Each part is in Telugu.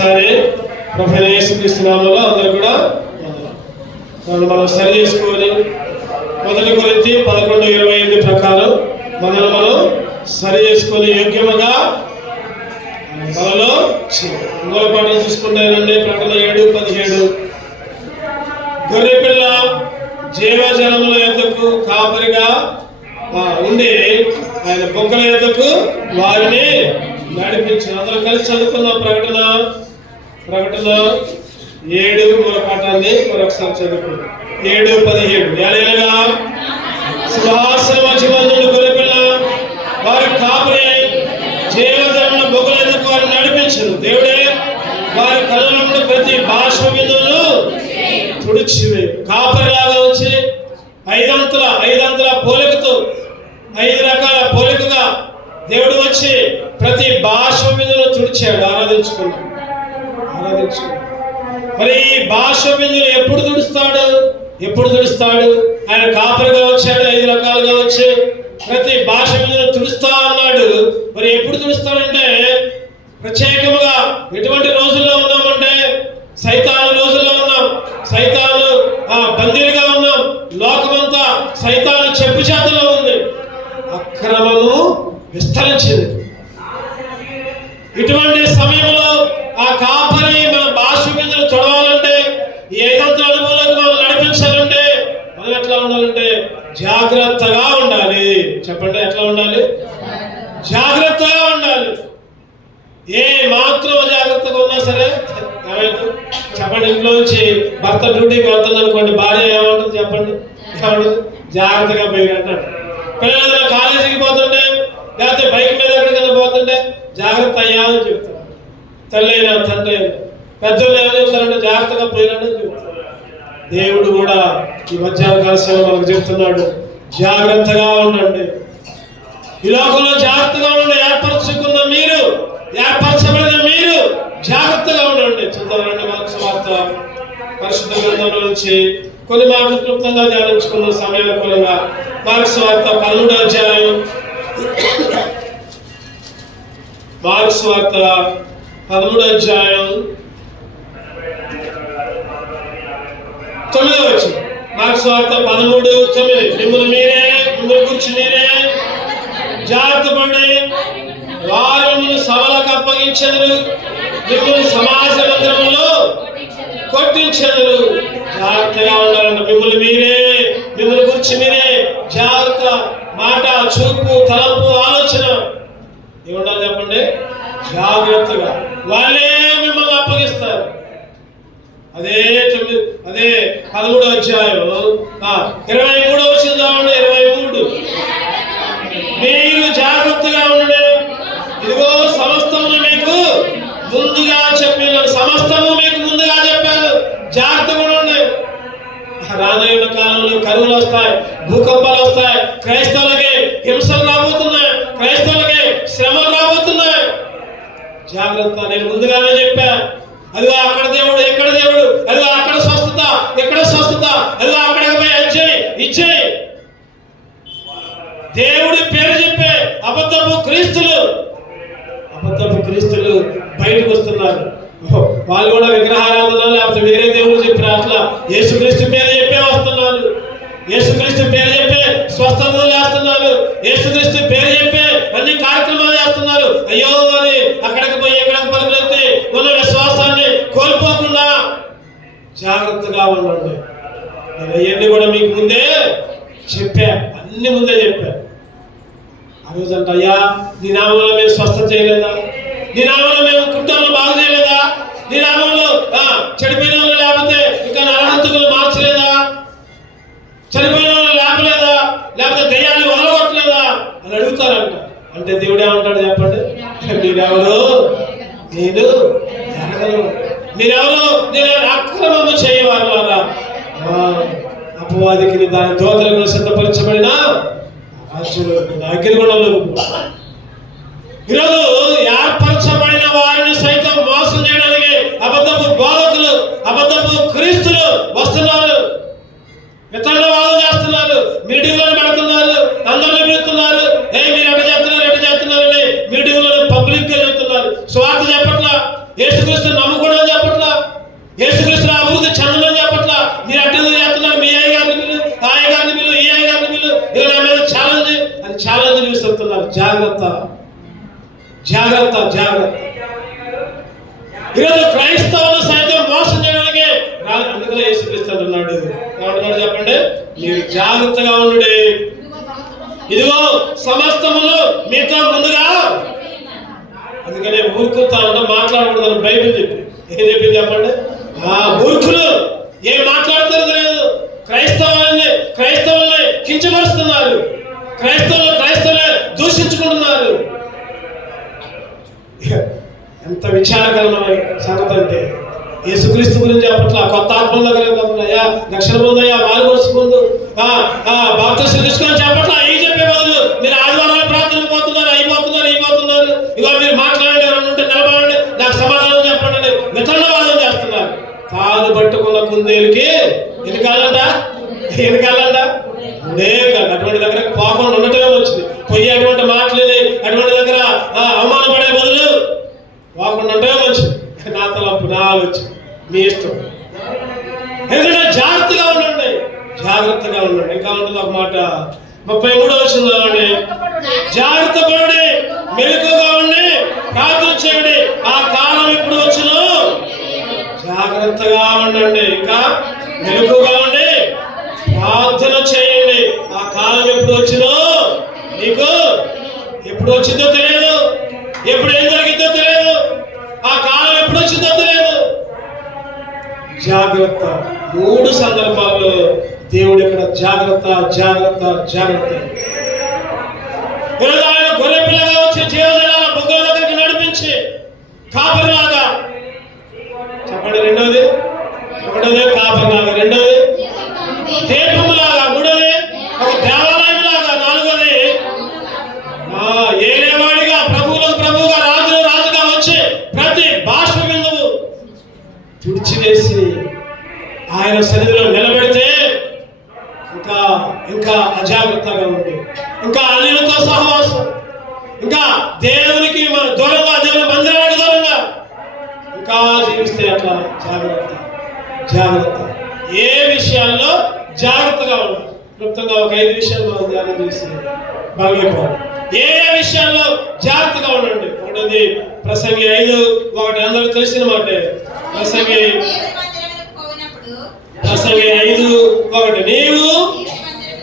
మరొకసారి ప్రభువైన యేసుక్రీస్తు నామములో అందరూ కూడా మనం సరి చేసుకోవాలి. 1 కొరింథీ 11:25 ప్రకారం మనం సరి చేసుకొని యోగ్యముగా మనలో ఇంకొక పాటలు చూసుకుంటారండి. ప్రకటన 7:17 గొర్రెపిల్ల జీవజనముల యొద్దకు కాపరిగా ఉండి ఆయన బొక్కల యొద్దకు వారిని నడిపించారు. అందరూ కలిసి చదువుకున్నాం. ప్రకటన 7 పాఠాన్ని మరొకసారి చదువుకున్నాం. 7:17 ఏలైనగా సింహాసనం మధ్యమందుండు గొర్రెపిల్ల వారి కాపరి జీవజనముల బొక్కల యొద్దకు వారిని నడిపించరు. దేవుడే వారి కళ్ళలో ప్రతి భాష విందులను తుడిచివే. కాపరిలాగా వచ్చి ఐదంతల పోలికతో 5 రకాల పోలికగా దేవుడు వచ్చి ప్రతి భాష విందును తుడిచాడు. ఆరాధించుకున్నాడు. మరి ఈ భాష విందులు ఎప్పుడు తుడుస్తాడు? ఆయన కాపరిగా వచ్చాడు. 5 రకాలుగా వచ్చి ప్రతి భాష విందును తుడుస్తా అన్నాడు. మరి ఎప్పుడు తుడుస్తాడంటే ప్రత్యేకముగా ఎటువంటి రోజుల్లో ఉన్నామంటే సైతాను రోజుల్లో ఉన్నాం. సైతాను బందీలుగా ఉన్నాం. లోకమంతా సైతాను చెప్పు చేతలో ఉంది. అక్రమము విస్తరించింది. ఇటువంటి సమయంలో ఆ కాపరి మన భాష విందులు తొడవాలంటే, ఈ 5 అనుభవాలకు మనం నడిపించాలంటే మనం ఎట్లా ఉండాలంటే జాగ్రత్తగా ఉండాలి. చెప్పండి, ఎట్లా ఉండాలి? జాగ్రత్తగా ఉండాలి. ఏ మాత్రం జాగ్రత్తగా ఉన్నా సరే చెప్పండి. ఇంట్లో నుంచి భర్త డ్యూటీకి వెళ్తుంది అనుకోండి, భార్య ఏమంటుంది చెప్పండి? జాగ్రత్తగా పోయి అంటాడు. పిల్లలు కాలేజీకి పోతుంటే లేకపోతే బైక్ మీద ఎక్కడికైనా పోతుంటే జాగ్రత్త అయ్యా అని చెప్తారు. తల్లి అయినా తండ్రి అయినా పెద్దలు ఏమని చెప్తారంటే జాగ్రత్తగా పోయినాడని చెప్తారు. దేవుడు కూడా ఈ మధ్యాహ్న కాలం మనకు చెప్తున్నాడు, జాగ్రత్తగా ఉండండి. ఈ లోకంలో జాగ్రత్తగా ఉండండి. ఏర్పరచబడిన మీరు జాగ్రత్తగా ఉండండి. చదవండి మార్కు సువార్త పరిశుద్ధ గ్రంథంలో నుంచి కొన్ని మాటలు క్లుప్తంగా ధ్యానించుకున్న సమయానుకూలంగా మార్కు సువార్త 13వ అధ్యాయం 9వ వచనం. మార్కు సువార్త 13:9 మిమ్మల్ని గురించి మీరే జాగ్రత్త పడి వారు సభలకు అప్పగించెదరు, మిమ్మల్ని సమాజ మందిరములో కొట్టించెదరు. జాగ్రత్తగా ఉండాలంట. మిమ్మల్ని గురించి మీరే జాగ్రత్త. మాట, చూపు, తలంపు, ఆలోచన ఏముండాలి చెప్పండి? జాగ్రత్తగా. వాళ్ళే మిమ్మల్ని అప్పగిస్తారు. అదే 13వ అధ్యాయం 23వ వచనం చదవండి. 23 మీరు జాగ్రత్తగా ఉండండి. ఇదిగో సమస్తము మీకు ముందుగా చెప్పాను. సమస్తము మీకు ముందుగా చెప్పాను. జాగ్రత్తగా ఉండండి. రానున్న కాలంలో కరువులు వస్తాయి, భూకంపాలు వస్తాయి, క్రైస్తవులకి హింసలు రాబోతున్నాయి, క్రైస్తవులకి శ్రమలు రాబోతున్నాయి. జాగ్రత్త. నేను ముందుగానే చెప్పా. అదిగో అక్కడ దేవుడు, ఎక్కడ దేవుడు, అదిగో అక్కడ స్వస్థత, ఎక్కడ స్వస్థత, అదిగో అక్కడికి పోయి ఇచ్చేయి. దేవుడి పేరు చెప్పే అబద్ధపు క్రీస్తులు బయటకు వస్తున్నారు. వాళ్ళు కూడా విగ్రహారాధన లేకపోతే వేరే దేవుడు చెప్పిన అట్లా యేసుక్రీస్తు పేరు చెప్పే వస్తున్నారు. యేసుక్రీస్తు పేరు చెప్పే స్వస్థతలు చేస్తున్నారు. యేసుక్రీస్తు పేరు చెప్పే అన్ని కార్యక్రమాలు చేస్తున్నారు. అయ్యో అని అక్కడికి పోయి ఎక్కడికి పరుగులెత్తి ఉన్న విశ్వాసాన్ని కోల్పోకుండా జాగ్రత్తగా ఉండండి. నేను అవన్నీ కూడా మీకు ముందే చెప్పా. అన్ని ముందే చెప్పా. ఆ రోజు అంటే అయ్యా నీ నామంలో మేము స్వస్థత చేయలేదా? నీ నామంలో మేము కుటుంబాలను బాగు చేయలేదా? నీ నామంలో చెడిపోయిన వాళ్ళు లేకపోతే ఇంకా అర్హతలు మార్చలేదా? చనిపోయిన వాళ్ళు లేపలేదా? లేకపోతే దయ్యాన్ని వదలగొట్టలేదా అని అడుగుతారంట. అంటే దేవుడు ఏమంటాడు చెప్పండి? మీరెవరు? నేను ఎరగను. మీరెవరు? నేను అక్రమము చేయవారులారా. అపవాదికి దాని దోతలకు సిద్ధపరచబడిన అగ్నిగుణంలో ఈరోజు ఏర్పరచబడిన వారిని సైతం మోసం చేయడానికి అబద్ధపు బోధకులు, అబద్ధపు క్రీస్తులు వస్తున్నారు. వితండవాదం చేస్తున్నారు. మీటింగ్లను పెడుతున్నారు. అందరిని పిలుస్తున్నారు. మీరు ఎట్ట చేస్తున్నారు అని మీటింగ్లను పబ్లిక్ గా చెప్తున్నారు. స్వార్థ చెప్పట్లా. యేసు యేసుక్రీస్తు నమ్ముకోవడం చెప్పట్లా, యేసుక్రీస్తు అభివృద్ధి చెందడం చెప్పట్లా. మీరు అట్టెందుకు చేస్తున్నారు? మీ అయ్యగారిని పిలు, ఆ అయ్యగారిని పిలు, ఈ అయ్యగారిని పిలు, ఇక నా మీద ఛాలెంజ్ అని ఛాలెంజ్ విసురుతున్నారు. జాగ్రత్త, జాగ్రత్త, జాగ్రత్త. ఈరోజు క్రైస్తవులు సైతం మోసం చేయడానికి అందుకనే యేసుక్రీస్తు అంటున్నాడు. ఏమంటున్నాడు చెప్పండి? మీరు జాగ్రత్తగా ఉండు, ఇదిగో సమస్తములు మీతో ముందుగా. అందుకనే మూర్ఖులతో మాట్లాడకూడదని బైబిల్ చెప్పి ఏం చెప్పింది చెప్పండి? మూర్ఖులు ఏం మాట్లాడతారో తెలియదు. క్రైస్తవుల్ని కించపరుస్తున్నారు, క్రైస్తవులే దూషించుకుంటున్నారు. ఎంత విచారకరమైన సంగతి అంటే యేసుక్రీస్తు గురించి చెప్పట్లా, కొత్త ఆత్మల దగ్గర పోతున్నాయా, రక్షణ పొందయ్యా, మారుమనసు పొందు, బాప్తిస్మం తీసుకొని చెప్పట్లా. ఈ చెప్పే బదులు మీరు ఆదివారాలు ప్రార్థన పోతున్నారు, అయిపోతున్నారు, ఇక మీరు మాట్లాడండి, ఉంటే నిలబడండి, నాకు సమాధానం చెప్పండి, వితండవాదం చేస్తున్నారు. తాను పట్టుకున్న కుందేలుకి ఎన్నికాలంట అటువంటి దగ్గర పోకుండా ఉండటమే వచ్చింది. పోయి అటువంటి మాటలని అటువంటి దగ్గర అవమానపడే బదులు పోకుండా ఉండటమే మంచిది. నా తలపు, నా ఆలోచన, మీ ఇష్టం. ఎందుకంటే జాగ్రత్తగా ఉండండి. ఇంకా ఉంటుంది ఒక మాట 33వ వచనంలోనే, జాగ్రత్త పడి మెలకుగా ఉండి ప్రార్థన చేయండి, ఆ కాలం ఇప్పుడు వచ్చును. జాగ్రత్తగా ఉండండి, ఇంకా మెలకుగా ఉండి ప్రార్థన చేయండి. ఆ కాలం ఎప్పుడు వచ్చినో మీకు ఎప్పుడు వచ్చిందో తెలియదు, ఎప్పుడు ఏం జరిగిందో తెలియదు, ఆ కాలం ఎప్పుడు వచ్చిందో తెలియదు. జాగ్రత్త. 3 సందర్భాల్లో దేవుడు ఇక్కడ జాగ్రత్త. ఈరోజు ఆయన గొర్రె పిల్లగా వచ్చి జీవజలాల బొగ్గల దగ్గరికి నడిపించి కాపరిలాగా చెప్పండి. రెండోది కాపరిలాగా, రెండోది దీపములాగా, మూడోది ఒక దేవాలయం లాగా, నాలుగోది ఏలేవాడిగా, ప్రభువుగా, రాజుగా వచ్చి ప్రతి బాష్ప బిందువు తుడిచివేసి ఆయన సన్నిధిలో నిలబెడితే ఇంకా అజాగ్రత్తగా ఉంది, ఇంకా అన్యులతో సహవాసం, ఇంకా దేవునికి దూరంగా, దేవుని మందిరానికి దూరంగా ఇంకా జీవిస్తే అట్లా జాగ్రత్త. ఏ విషయాల్లో జాగ్రత్తగా ఉండాలి. క్లుప్తంగా ఒక 5 విషయాలు మనం ధ్యానం చేసి బలమైపోవాలి. ఏ విషయాల్లో జాగ్రత్తగా ఉండండి. ఒకటి ప్రసంగి 5:1 అందరూ తెలిసిన మాటే. ప్రసంగి 5:1 నీవు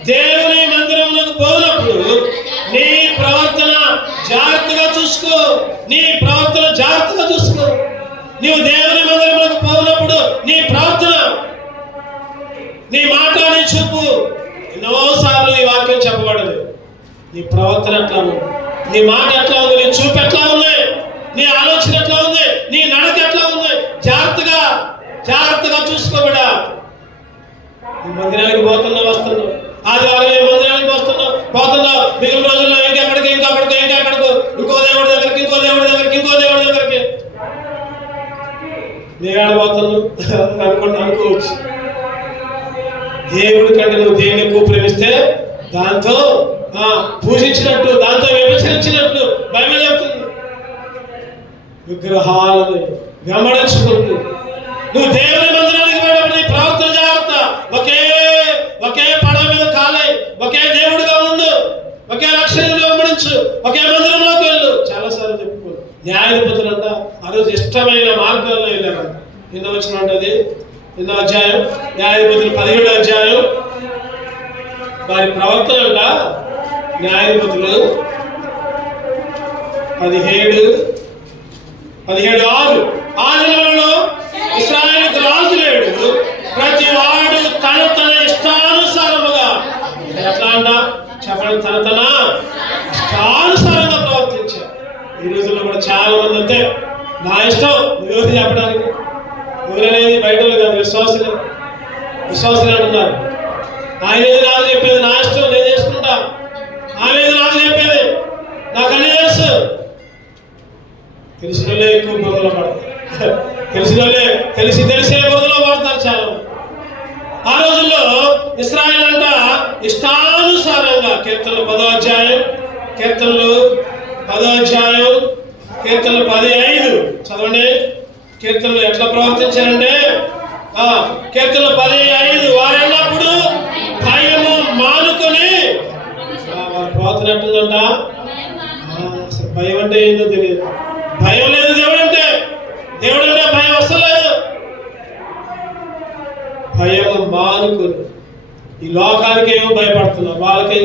దేవుని మందిరములకు పోయినప్పుడు నీ ప్రవర్తన జాగ్రత్తగా చూసుకో. నీవు దేవుని మందిరములకు పోయినప్పుడు నీ ప్రవర్తన, నీ మాట, నీ చూపు. ఎన్నోసార్లు ఈ వాక్యం చెప్పబడదు. నీ ప్రవర్తన ఎట్లా ఉంది, నీ మాట ఎట్లా ఉంది, నీ చూపు ఎట్లా ఉంది, నీ ఆలోచన ఎట్లా ఉంది, నీ నడక ఎట్లా ఉంది, జాగ్రత్తగా చూసుకోబడా. మందిరానికి వస్తున్నావు, ఆదివారం మందిరానికి పోతున్నావు, మిగిలిన రోజుల్లో ఇంకెక్కడికి, ఇంకో దేవుడి దగ్గరికి నేను ఆడబోతున్నావు అనుకోవచ్చు. దేవుడి కంటే నువ్వు దేవుని ఎక్కువ ప్రేమిస్తే దాంతో పూజించినట్టు, దాంతో విభజించినట్టు బైబిల్ చెప్తుంది. విగ్రహాలను వెంబడించుకుంటూ నువ్వు దేవుని మందిరానికి పోయినప్పుడు నీ ప్రవర్తన జాగ్రత్త. ఒకే పడవ మీద కాలై, ఒకే దేవుడిగా ఉండు, ఒకే రక్షణను వెంబడించు, ఒకే మందిరంలోకి వెళ్ళు. చాలాసార్లు చెప్పుకో. న్యాయాధిపతులంట ఆ రోజు ఇష్టమైన మార్గాల్లో వెళ్ళారంట. నిన్న వచ్చిన ఉంటుంది 2వ అధ్యాయం, న్యాయాధిపతులు 17వ అధ్యాయం. వారి ప్రవర్తన అంట న్యాయాధిపతులు 17:6 ఆ దినాలలో ఇశ్రాయేలుకు రాజు లేడు, ప్రతి వాడు తన ఇష్టానుసారముగా ఎట్లా అంట చెప్పండి, తన ఇష్టానుసారంగా ప్రవర్తించారు. ఈ రోజుల్లో కూడా చాలా మంది అంతే, నా ఇష్టం ఎవరు చెప్పడానికి. ఎవరనేది బయట కాదు, విశ్వాసులు అంటున్నారు. ఆయన ఏది నాకు చెప్పేది నా ఇష్టం, నేను చేసుకుంటా. ఆయన ఏది నాకు చెప్పేది నాకు అన్నీ తెలుసు. తెలిసిన వాళ్ళే ఎక్కువ బురదలో పడతారు, తెలిసే బురదలో పడతారు చాలా. ఆ రోజుల్లో ఇశ్రాయేలు అంట ఇష్టానుసారంగా కీర్తనలు 10వ అధ్యాయం, కీర్తనలు 10:5 చదవండి. కీర్తనలు ఎట్లా ప్రవర్తించారంటే కీర్తనలు 10:5 వారెల్లప్పుడు భయము మానుకొని వారి ప్రవర్తన ఎట్టుందంట. అసలు భయం అంటే ఏందో తెలియదు. భయం లేదు దేవుడు అంటే భయం అసలు లేదు. భయం మానుకొని ఈ లోకానికి ఏమో భయపడుతున్నారు, వాళ్ళకి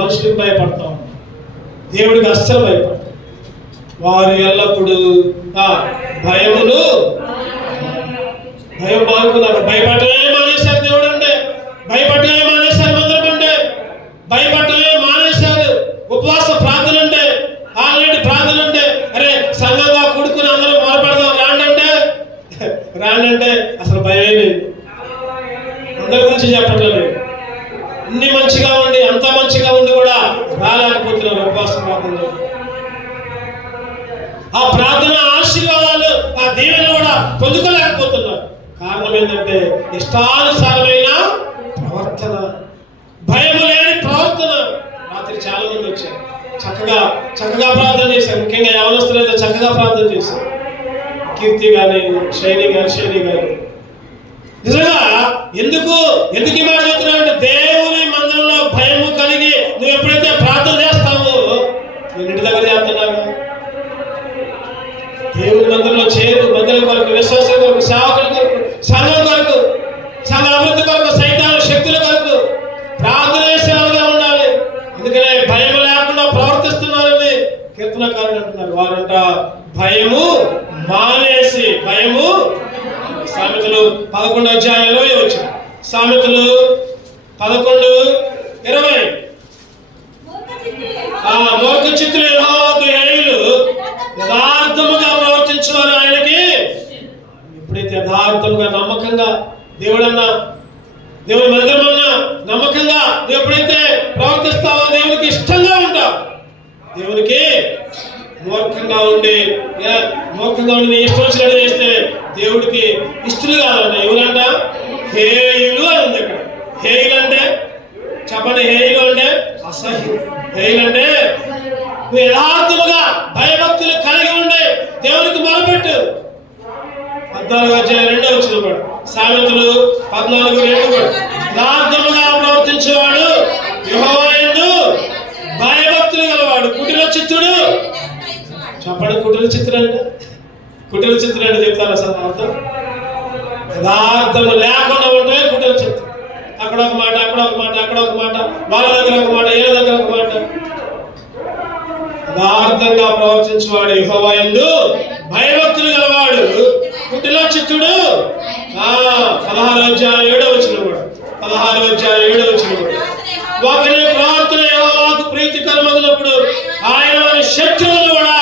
మనుషులకు భయపడతాం, దేవుడికి అస్సలు భయపడతాం. వారు ఎల్లప్పుడు భయం మానుకున్నారు. భయపడమే మానేశారు దేవుడు అంటే, భయపడమే మానేశారు మందిరం అంటే, భయపడమే మానేశారు ఉపవాస ప్రార్థన అంటే, ఆల్రెడీ ప్రార్థన అంటే. అరే సంఘంగా కూడుకుని అందరూ మొరపెడదాం రాండంటే అసలు భయమే లేదు. అందరి గురించి చెప్పట్లేదు. అన్ని మంచిగా ఉండి అంత మంచిగా ఉండి కూడా రాలేకపోతున్నారు ఉపవాస ప్రార్థనలో. ఆ ప్రార్థన ఆశీర్వాదాలు, ఆ దీవెనలు కూడా పొందుకోలేకపోతున్నారు. కారణం ఏంటంటే ఇష్టానుసారమైన ప్రవర్తన, భయం లేని ప్రవర్తన. రాత్రి చాలా మంది వచ్చారు, చక్కగా ప్రార్థన చేశారు. ముఖ్యంగా యవనస్తులైతే చక్కగా ప్రార్థన చేశారు. కీర్తి గాని శైలి గాని నిజంగా ఎందుకు ఈ మాట చెప్తున్నానంటే, దేవుని మందిరంలో భయము కలిగి నువ్వు ఎప్పుడైతే ప్రార్థన చేస్తావో, నేను ఇంటి దగ్గర చేస్తున్నావు. దేవుని మందిరంలో చేరు, మందిరం కొరకు, విశ్వాసం కొరకు, సేవకుల కొరకు, సంఘం కొరకు, సంఘ అభివృద్ధి కొరకు, సైతాన శక్తుల కొరకు ప్రార్థన చేసేవారుగా ఉండాలి. అందుకనే భయం లేకుండా ప్రవర్తిస్తున్నారని కీర్తనకారులు అంటున్నారు. వారంట భయము మానేసి, సామెతలు 11:20 వచ్చింది. సామెతలు 11:20 మూర్ఖ చిత్తులు యెహోవాకు హేయులు, యథార్థముగా ప్రవర్తించువారు ఆయనకి. ఎప్పుడైతే యథార్థముగా నమ్మకంగా దేవుని మందిరమన్నా నమ్మకంగా ఎప్పుడైతే ప్రవర్తిస్తావో దేవునికి ఇష్టంగా ఉంటావు. దేవునికి మూర్ఖంగా ఉండి నీ ఇష్టం వచ్చినట్టు చేస్తే దేవుడికి ఇష్టలు కాదంట. ఎవరంట? హేయులు అని ఉంది ఇక్కడ. హేయులు అంటే చెప్పండి. హేయులు అంటే అసహ్యం. హేయులు అంటే నువ్వు యథార్థముగా భయభక్తులు కలిగి ఉండి దేవునికి మొరపెట్టు. 14:2 కూడా సామెతలు 14:2 కూడా యథార్థముగా ప్రవర్తించేవాడు యెహోవా యందు భయభక్తులు గలవాడు కుటిల చిత్తుడు. చెప్పండి. కుటిల చిత్తుడు అంటే చెప్తారా సార్ అర్థం? యథార్థం లేకుండా ఉంటే కుటిల చిత్తుడు. అక్కడ ఒక మాట వాళ్ళ దగ్గర ఒక మాట, వీళ్ళ దగ్గర ఒక మాట. యథార్థంగా ప్రవర్తించేవాడు యెహోవా యందు భయభక్తులు గలవాడు కుటిల చిత్తుడు. 16:7 కూడా 16:7 కూడా ఒకరి ప్రార్థన యెహోవాకు ప్రీతికరమగినప్పుడు ఆయన వారి శత్రువులు కూడా.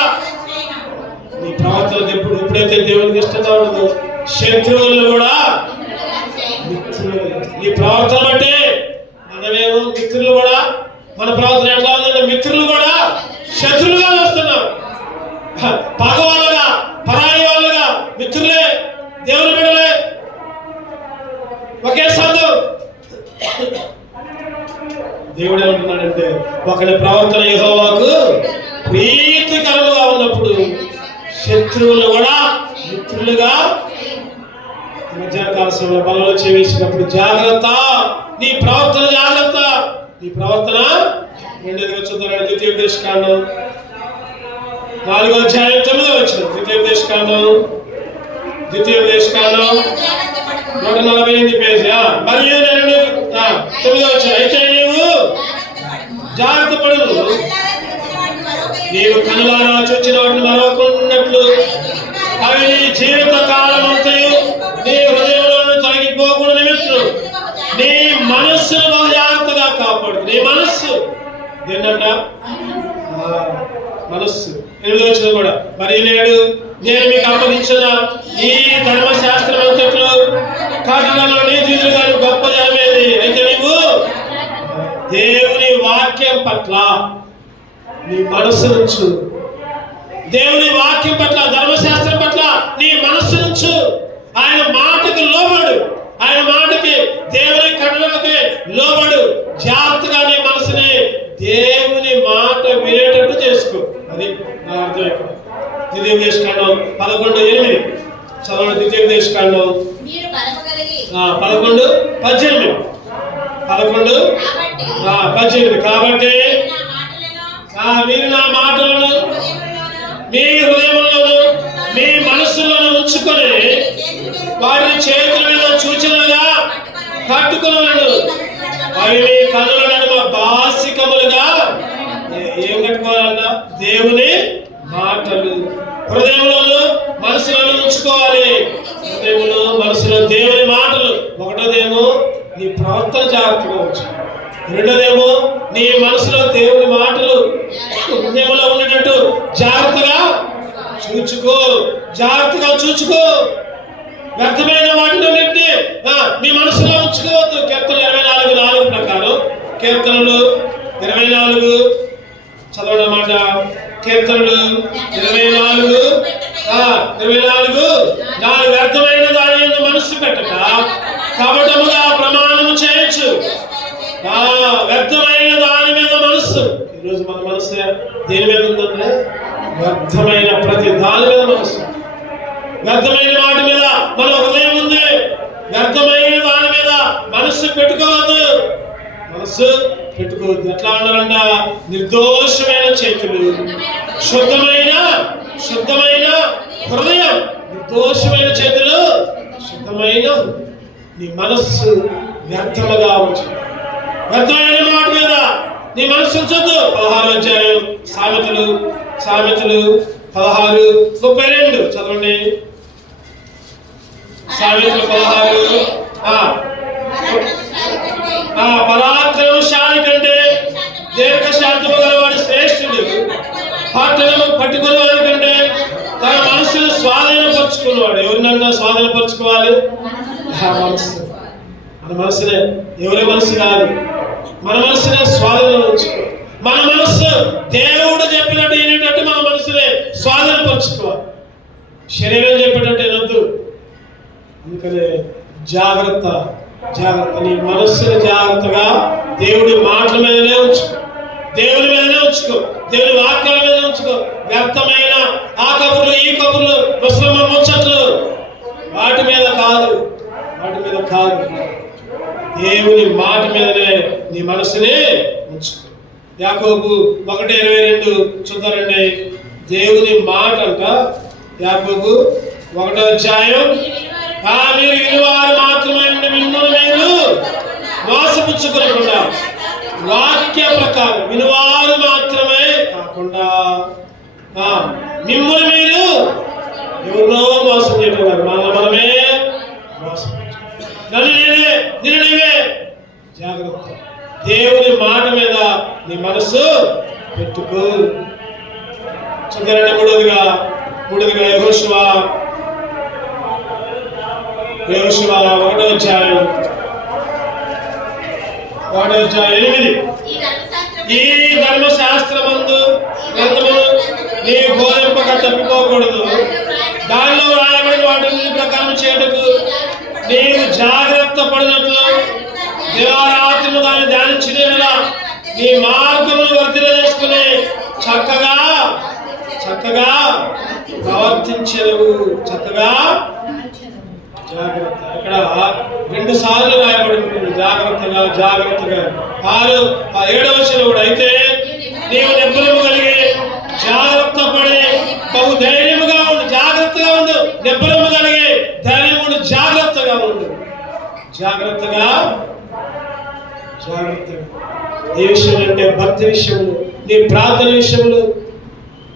నీ ప్రవర్తన ఎప్పుడైతే దేవునికి ఇష్టంగా ఉండదు, శత్రువులు కూడా మిత్రులు. నీ ప్రవర్తన బట్టి మనమేమో మిత్రులు కూడా, మన ప్రవర్తన ఎట్లా ఉందంటే మిత్రులు కూడా శత్రువులుగా వస్తున్నారు. పగవాళ్ళుగా, పరాయి వాళ్ళుగా మిత్రులే, దేవుని బిడ్డలే, ఒకే సంఘం. దేవుడు ఏమంటున్నాడంటే ఒకరి ప్రవర్తన యెహోవాకు ప్రీతికరముగా ఉన్నప్పుడు శత్రువులు కూడా మిత్రులుగా. మధ్యాహ్న కాల సమయంలో బలలో చేసినప్పుడు జాగ్రత్త, నీ ప్రవర్తన జాగ్రత్త. నీ ప్రవర్తన 2 ద్వితీయోపదేశకాండం 4:9 ద్వితీయోపదేశకాండం 148 పేజీ. మరియు 9 అయితే నీవు జాగ్రత్త పడు, నీవు కనులారా చూచిన వాటిని మరొకన్నట్లు అవి నీ జీవిత కాలం అంతయు నీ హృదయంలో తొలగిపోకుండా నిమిత్తం నీ మనస్సును జాగ్రత్తగా కాపాడు. నీ మనస్సు ఏంటంట? మనస్సు. 8 కూడా మరి నేడు నేను మీకు అప్పగించిన ఈ ధర్మశాస్త్రం అంతట్లో కాటలలో నీతిలు గారు గొప్ప జనమేది. అయితే నీవు దేవుని వాక్యం పట్ల నీ మనస్సు నుంచు. దేవుని వాక్యం పట్ల, ధర్మశాస్త్రం పట్ల నీ మనస్సు నుంచు. ఆయన మాటకి లోబడు, ఆయన మాటకి, దేవుని కళ్ళకి లోబడు. జాగ్రత్తగా నీ మనసుని దేవుని మాట వినేటట్టు చేసుకో. అది నా అర్థం. ఇక్కడ ద్వితీయోపదేశకాండం 11:8 చదవండి. ద్వితీయోపదేశకాండం 11:18. 11:18. కాబట్టి మీరు నా మాటలను మీ హృదయంలోను మీ మనస్సులోను ఉంచుకొని వాటిని చేతుల మీద సూచనలుగా కట్టుకున్నాను. అవి మీ కన్నుల నడుమ బాసికములుగా ఏం కట్టుకోవాలన్నా దేవుని మాటలు హృదయంలోను మనసులను ఉంచుకోవాలి. హృదయంలో మనసులో దేవుని మాటలు. ఒకటోదేమో నీ ప్రవర్తన జాగ్రత్తగా ఉంచు. రెండోదేమో నీ మనసులో దేవుని మాటలు హృదయంలో ఉండేటట్టు జాగ్రత్తగా చూచుకో. వ్యర్థమైన వాటిని మీ మనసులో ఉంచుకోవద్దు. కీర్తనలు 24:4 ప్రకారం, కీర్తనలు 24 చదవడం మాట. కీర్తనలు 24:4 వ్యర్థమైన దాని మనస్సు పెట్టక కపటముగా ప్రమాణము చేయొచ్చు. వ్యర్థమైన దాని మీద మనస్సు. ఈరోజు మన మనస్సు దేని మీద ఉందంటే వ్యర్థమైన ప్రతి దాని మీద మనస్సు. వ్యర్థమైన వాటి మీద మన హృదయం ఉంది. వ్యర్థమైన దాని మీద మనస్సు పెట్టుకోవద్దు. ఎట్లా ఉండాలంట? నిర్దోషమైన చేతులు, శుద్ధమైన హృదయం. నిర్దోషమైన చేతులు, శుద్ధమైన నీ మనస్సు వ్యర్థముగా ఉంచు. వ్యర్థమైన మాట మీద నీ మనస్సు ఉంచొద్దు. 16వ అధ్యాయం సామెతలు 16:32 చదవండి. సామెతలు 16. పరాక్రమశాలి కంటే దీర్ఘశాంతము గలవాడు శ్రేష్ఠుడు. పట్టుకునే వాడి కంటే తన మనసును స్వాధీనపరుచుకున్నవాడు. ఎవరినన్నా స్వాధీనపరచుకోవాలి? మన మనసునే. ఎవరి మనసు కాదు, మన మనసునే స్వాధీనపరచుకో. మన మనస్సు దేవుడు చెప్పినట్టు ఏంటంటే మన మనసునే స్వాధీనపరచుకోవాలి. శరీరం చెప్పేటట్టు ఏనొద్దు. అందుకనే జాగ్రత్త. నీ మనస్సుని జాగ్రత్తగా దేవుడి మాటల మీదనే ఉంచుకో. దేవుని మీదనే ఉంచుకో. దేవుని వాక్యాల మీద ఉంచుకో. వ్యర్థమైన ఆ కబుర్లు ఈ కబుర్లు ముసలమ్మ ముచ్చట్లు వాటి మీద కాదు. దేవుని మాట మీదనే నీ మనసుని ఉంచుకో. యాకోబు 1:22 చూద్దారండి. దేవుని మాట అంట. యాకోబు 1వ అధ్యాయం. మీరు వినువారు మాత్రమే మిమ్మల్ని మీరు మోసపుచ్చుకోకుండా, వాక్య ప్రకారం వినువారు మాత్రమే కాకుండా మిమ్మల్ని మీరు ఎవరినో మోసం చేయడం కాదు, మనమే మోసం. నిన్ను నీవే జాగ్రత్త. దేవుని మాట మీద నీ మనసు పెట్టుకో. చూద్దారండి. మూడోదిగా యెహోషువ 1వ అధ్యాయం 8. ఈ ధర్మశాస్త్రమందు గ్రంథమును నీ బోధింపక తప్పిపోకూడదు. దానిలో రాయబడిన వాటి ప్రకారం చేయటకు నీవు జాగ్రత్త పడినట్లు దివారాత్రులు దాన్ని ధ్యానించినలా నీ మార్గమును వర్ధిల్ల చేసుకుని చక్కగా ప్రవర్తించవు. జాగ్రత్త. ఇక్కడ 2 సార్లు రాయబడి ఉంటుంది జాగ్రత్తగా. 7వ వచనం కూడా. అయితే నీవు నిబ్బరము కలిగి జాగ్రత్త పడి బహు ధైర్యముగా ఉండు. జాగ్రత్తగా ఉండు. నిబ్బరము కలిగి ధైర్యముడు. జాగ్రత్తగా ఉండు. జాగ్రత్తగా ఏ విషయంలో అంటే భక్తి విషయంలో, నీ ప్రార్థన విషయంలో,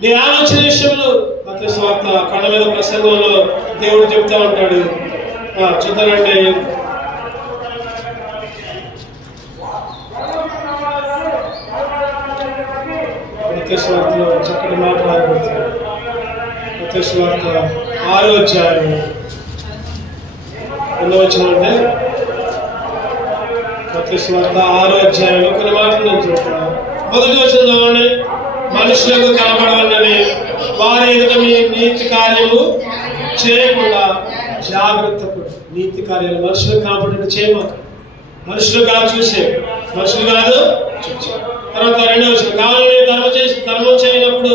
నీ ఆలోచన విషయంలో. మత్తయి సువార్త కొండ మీద ప్రసంగంలో దేవుడు చెప్తా ఉంటాడు. చూద్దానండి. మత్తయి సువార్తలో చక్కటి మాట రాయబడుతుంది. మత్తయి సువార్త 6వ అధ్యాయం 1వ వచనం అంటే మత్తయి సువార్త 6వ అధ్యాయంలో కొన్ని మాటలు నేను చెప్తాను. 1వ వచనం చదవండి. మనుషులకు కనబడవని వారి ఎదుట మీ నీతి కార్యము చేయకుండా జాగ్రత్త పడు. నీతి కార్యాలు మనుషులకు కనపడేట్టు చేయమాట. మనుషులు కాదు చూసే, మనుషులు కాదు చూసే. తర్వాత 2వ వచనం. కావాలని ధర్మం చేయనప్పుడు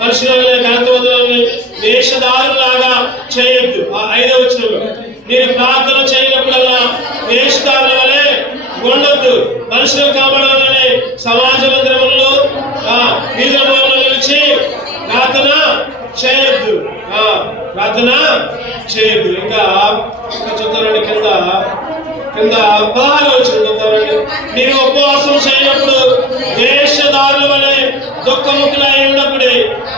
మనుషులని ఘనతవంతులని వేషధారులాగా చేయొద్దు. 5వ వచనంలో మీరు ప్రార్థన చేయనప్పుడల్లా వేషధారుల వలె ఉండొద్దు, మనుషులకు కనబడాలని సమాజ మందిరములలో వీధులలో నిలిచి ప్రార్థన చేయొద్దు. ప్రార్థన చేయొద్దు. ఇంకా చూద్దామండి, కింద 16వ వచనం చూద్దామండి. మీరు ఉపవాసం చేయనప్పుడు వేషధారుల వలె దుఃఖముఖులై ఉండకుడి,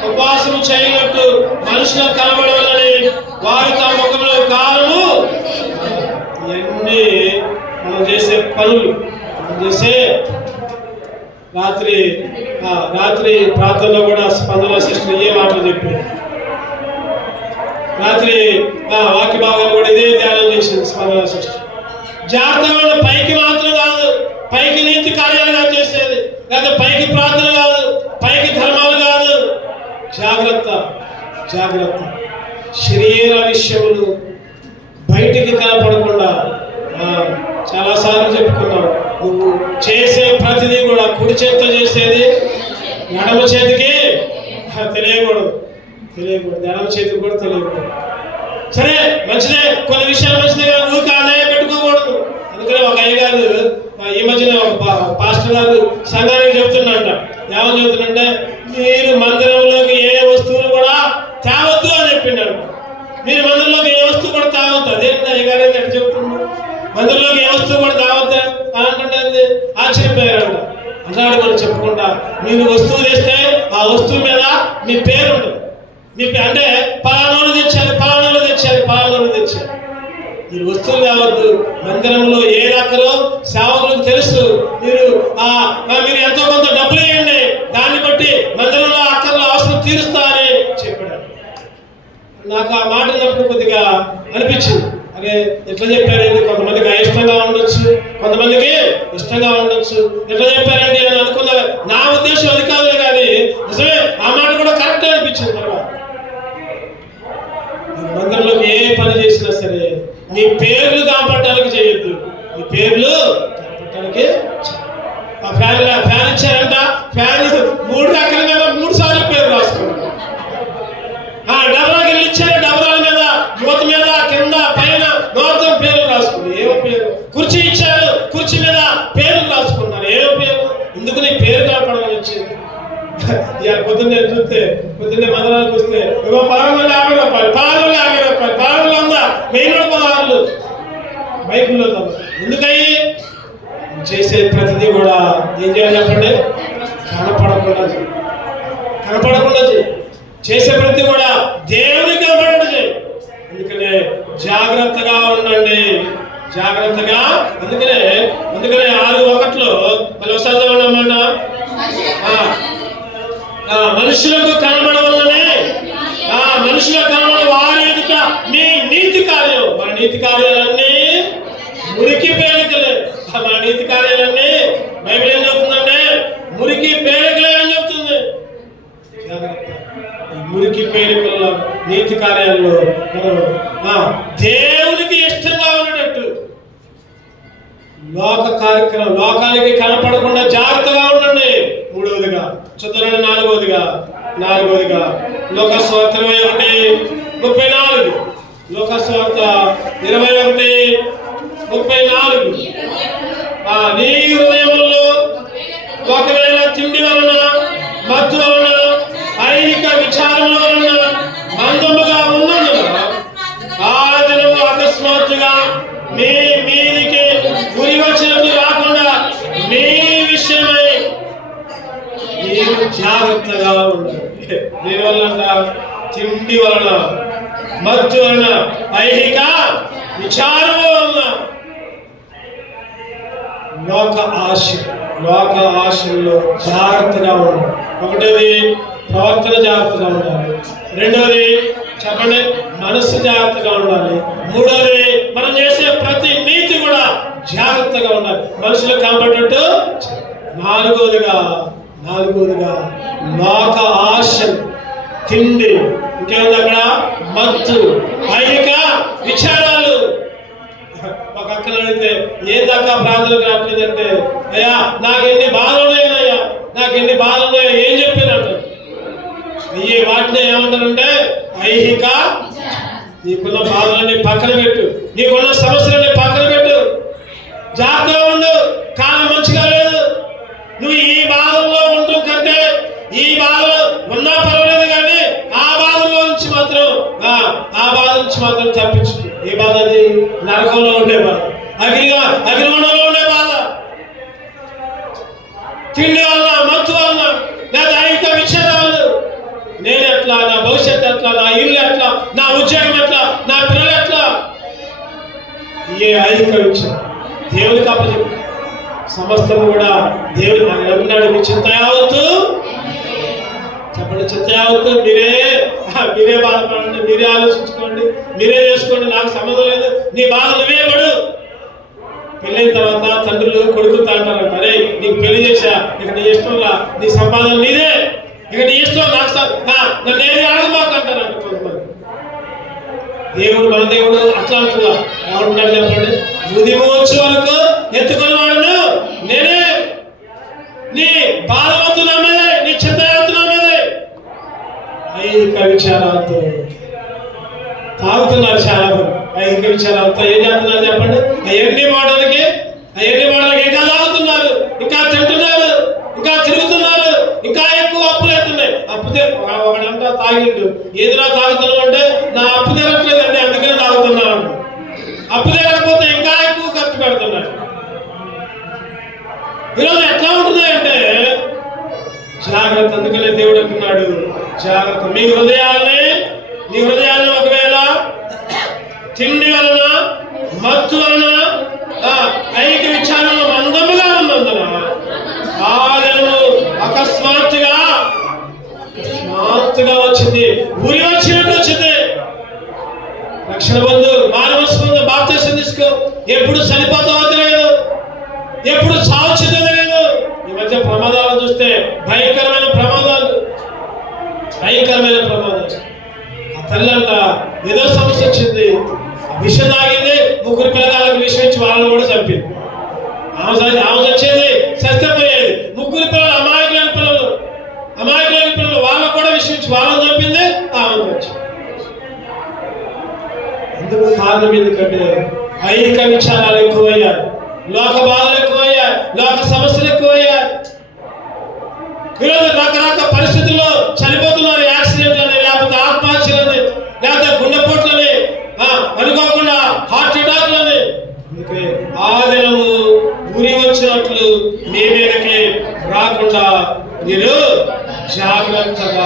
ఉపవాసం చేయనట్టు మనుషులకు కనబడవాలని వారి తమ ముఖంలో కారము. ఇవన్నీ మనం చేసే పనులు, మనం చేసే రాత్రి ప్రార్థనలో కూడా స్పందన సిస్టర్ ఏ మాటలు చెప్పారు. రాత్రి వాక్య భాగాలు కూడా ఇదే ధ్యానం చేసింది స్పందన సిస్టర్. జాగ్రత్తగా పైకి మాత్రం కాదు, పైకి నీతి కార్యాలుగా చేసేది, లేదా పైకి ప్రార్థన కాదు, పైకి ధర్మాలు కాదు. జాగ్రత్త. శరీర విషయములు బయటికి కనపడకుండా చాలాసార్లు చెప్పుకున్నావు. నువ్వు చేసే ప్రతిదీ కూడా కుడి చేతితో చేసేది ఎడమ చేతికి తెలియకూడదు. ఎడమ చేతికి కూడా తెలియకూడదు. సరే మంచిదే, కొన్ని విషయాలు మంచిదే కానీ నువ్వు ఆదాయం పెట్టుకోకూడదు. అందుకనే ఒక అయ్యగారు ఈ మధ్యన ఒక పాస్టర్ గారు సంఘానికి చెబుతున్నట్ట. ఏమని చెబుతున్నంటే, మీరు మందిరంలోకి ఏ వస్తువులు కూడా తేవద్దు అని చెప్పిండు. మీరు మందిరంలోకి ఏ వస్తువు కూడా తేవద్దు. అదేంటి అయ్యగారు ఎట్లా చెబుతున్నాడు? మందిరంలోకి ఏ వస్తువు కూడా తేవద్దా అంటే ఆశ్చర్యపోయాడు. అన్నాడు మనం చెప్పకుండా, మీరు వస్తువు తెస్తే ఆ వస్తువు మీద మీ పేరు ఉండదు. అంటే పలానోళ్ళు తెచ్చారు. మీరు వస్తువులు తేవద్దు. మందిరంలో ఏ రకలో సేవకులకు తెలుసు. మీరు ఎంతో కొంత డబ్బులు వేయండి, దాన్ని బట్టి మందిరంలో అక్కర్లో అవసరం తీరుస్తారని చెప్పాడు. నాకు ఆ మాట అన్నప్పుడు కొద్దిగా అనిపించింది, అరే ఎట్లా చెప్పారండి, కొంతమందికి అయిష్టంగా ఉండొచ్చు, కొంతమందికి ఇష్టంగా ఉండొచ్చు. ఎట్లా చెప్పారండి అని అనుకున్నా. నా ఉద్దేశం అది కాదులే, కానీ నిజమే ఆ మాట కూడా కరెక్ట్ అనిపించింది. తర్వాత మందిరంలోకి ఏ పని చేసినా సరే మీ పేర్లు కాపాడటానికి చేయొద్దు. మీ పేర్లు కాపాడటానికి. ఆ ఫ్యాన్ ఇచ్చారంట, ఫ్యాన్ 3 రకాల మీద 3 సార్లు పేరు రాసుకోండి. డబరాకి ఇచ్చారు, డబరాల మీద, మూత మీద, కింద, పైన మొత్తం పేర్లు రాసుకోండి. ఏమో పేరు. కుర్చీ ఇచ్చారు, కుర్చీ మీద పేర్లు రాసుకున్నారు. ఏమో పేరు. ఎందుకు నీ పేరు కాపాడాలని వచ్చింది. ఇవాళ పొద్దున్నే చూస్తే, పొద్దున్నే మందిరానికి వస్తే 150 రూపాయలు, 100 మెయిన్ 16 బైకుల్లో. ఎందుకయ్యి చేసే ప్రతిదీ కూడా ఏం చేయాలి చెప్పండి? కనపడకుండా చేయి. చేసే ప్రతి కూడా దేవునికి కనపడకుండా చేయి. అందుకనే జాగ్రత్తగా ఉండండి. అందుకనే 6:1 మళ్ళీ ఒకసారి చదవడమాట. మనుషులకు కనబడవలనే మనుషులకు కనబడ వారి ఎదుట మీ నీతి కార్యం. మన నీతి కార్యాలన్నీ మురికి పేలికలే. మన నీతి కార్యాలన్నీ బైబిల్ ఏం చెబుతుందంటే మురికి పేలికలే అని చెబుతుంది. మురికి పేలికల నీతి కార్యాల్లో దేవునికి ఇష్టంగా ఉండేటట్టు లోకానికి కనపడకుండా జాగ్రత్తగా ఉండండి. 3వదిగా చూద్దాం. 4వదిగా లోకస్వార్త 21:34. లోకస్వార్త 21:34. నీ హృదయములో ఒకవేళ తిండి వలన, మత్తు వలన, ఐహిక విచారముల వలన మందముగా ఉన్నందున ఆ దినము అకస్మాత్తుగా మీ మీదికి గురి వచ్చినట్టు రాకుండా మీ విషయమై మీరు జాగ్రత్తగా ఉండాలి. దీనివల్ల తిండి వలన, మత్తు వలన, ఐహిక విచారము వలన, లోక ఆశల్లో జాగ్రత్తగా ఉండాలి. 1వది ప్రవర్తన జాగ్రత్తగా ఉండాలి. 2వది చెప్పండి మనస్సు జాగ్రత్తగా ఉండాలి. 3వది మనం చేసే ప్రతి నీతి కూడా జాగ్రత్తగా ఉండాలి, మనుషులకు కనబడేటట్టు. 4వదిగా లోక ఆశలు, తిండి, ఇంకేముంది అక్కడ, మత్తు, ఐహిక విచారాలు. ఒక అక్కలు అడిగితే ఏ దాకా ప్రార్థనకు రావట్లేదంటే, అయ్యా నాకు ఎన్ని బాధలు ఉన్నాయో ఏం చెప్పినట్టు. వాటిని ఏమంటారంటే ఐహిక నీకున్న బాధలన్నీ పక్కన పెట్టు, నీకున్న సమస్యలన్నీ పక్కన పెట్టు, జాగ్రత్తగా ఉండు. కాలం మంచిగా లేదు. నువ్వు ఈ బాధల్లో ఉండడం కంటే ఈ బాధలో ఉన్నా పర్వాలేదు, కానీ ఆ బాధల్లో నుంచి మాత్రం తప్పించు. ఏ బాధ అది? నరకంలో ఉండే బాధ, అగ్నిగుండంలో ఉండే బాధ, తిండి వల్ల, మత్తు వల్ల, లేదా ఐక విచ్ఛేదాలు. నేను ఎట్లా, నా భవిష్యత్తు ఎట్లా, నా ఇల్లు ఎట్లా, నా ఉద్యోగం ఎట్లా, నా పిల్లలు ఎట్లా, ఏ ఐక విచ్ఛేదం దేవునికి అప్పచెప్పు. సమస్తము కూడా దేవుడు అన్నాడు, మీ చింత యావత్తు, చెప్పండి, చింత యావత్తు మీరే బాధపడండి, మీరే ఆలోచించుకోండి, మీరే చేసుకోండి, నాకు సంబంధం లేదు, నీ బాధ నువ్వే పడు. పెళ్ళైన తర్వాత తండ్రులు కొడుకుతా అంటారు, అరే నీకు పెళ్లి చేశా, ఇక నీ ఇష్టం రా, నీ సంపాదన నీదే, ఇక నీ ఇష్టం, నన్ను ఏది అడగమాకు అంటారంట కొంతమంది. దేవుడు, మన దేవుడు అట్లా అంటున్నా, ఏమంటున్నాడు చెప్పండి, ఉదయం వచ్చే వరకు ఎత్తుకొని వాడును నేనే, నీ బాధవద్దు నా మీదే, నీ చింత నా మీదే. ఐహిక విచారాలతో తాగుతున్నారు చాలా మంది. ఐహిక విచారాలతో ఏం చేస్తున్నారు చెప్పండి, అవన్నీ మోడల్కి ఇంకా తాగుతున్నారు, ఇంకా తింటున్నారు, ఇంకా తిరుగుతున్నారు, ఇంకా ఎక్కువ అప్పులు అవుతున్నాయి. ఒకడంతా తాగిండు, ఏదిరా తాగుతున్నావు అంటే, నా అప్పు తీరట్లేదండి అందుకనే తాగుతున్నాను. అప్పు తీరకపోతే ఇంకా ఎక్కువ ఖర్చు పెడుతున్నాడు. ఈరోజు ఎట్లా ఉంటున్నాయంటే జాగ్రత్త. అందుకనే దేవుడు అంటున్నాడు, జాగ్రత్త. మీ హృదయాన్ని ఒకవేళ తిండి వలన, మత్తు వలన, ఐక విచారంలో మందముగా ఉన్నందున ఆదరము అకస్మాత్తుగా వచ్చింది, ఉరి వచ్చినట్టు వచ్చింది. రక్షణ బంధు, మానవస్ బంధు, బాప్తిసం తీసుకో. ఎప్పుడు చనిపోతావో తెలియదు, ఎప్పుడు చావచ్చిందో తెలియదు. ఈ మధ్య ప్రమాదాలు చూస్తే భయంకరమైన ప్రమాదాలు. ఆ తల్లంట ఏదో సమస్య వచ్చింది, విషం తాగింది, 3 పిల్లగాళ్ళకి విషం ఇచ్చి వాళ్ళని కూడా చంపింది. ఆమె వచ్చేది సస్తపోయేది. 3 పిల్లలు అమాయకులైన పిల్లలు వాళ్ళకు కూడా విషం ఇచ్చి వాళ్ళని చంపింది, ఆమె వచ్చింది. ఎందుకు? కారణం ఎందుకంటే ఐహిక విచారాలు ఎక్కువయ్యాయి, లోక బాధలు ఎక్కువయ్యాయి, లోక సమస్యలు ఎక్కువయ్యాయి. ఈరోజు రకరకాల పరిస్థితుల్లో చనిపోతున్నారు, యాక్సిడెంట్లని, లేకపోతే ఆత్మహత్యలని, లేకపోతే గుండెపోట్లని, అనుకోకుండా హార్ట్ అటాక్లని. అందుకే ఆ దినము ఉరి వచ్చినట్లు మీ మీదకి రాకుండా మీరు జాగ్రత్తగా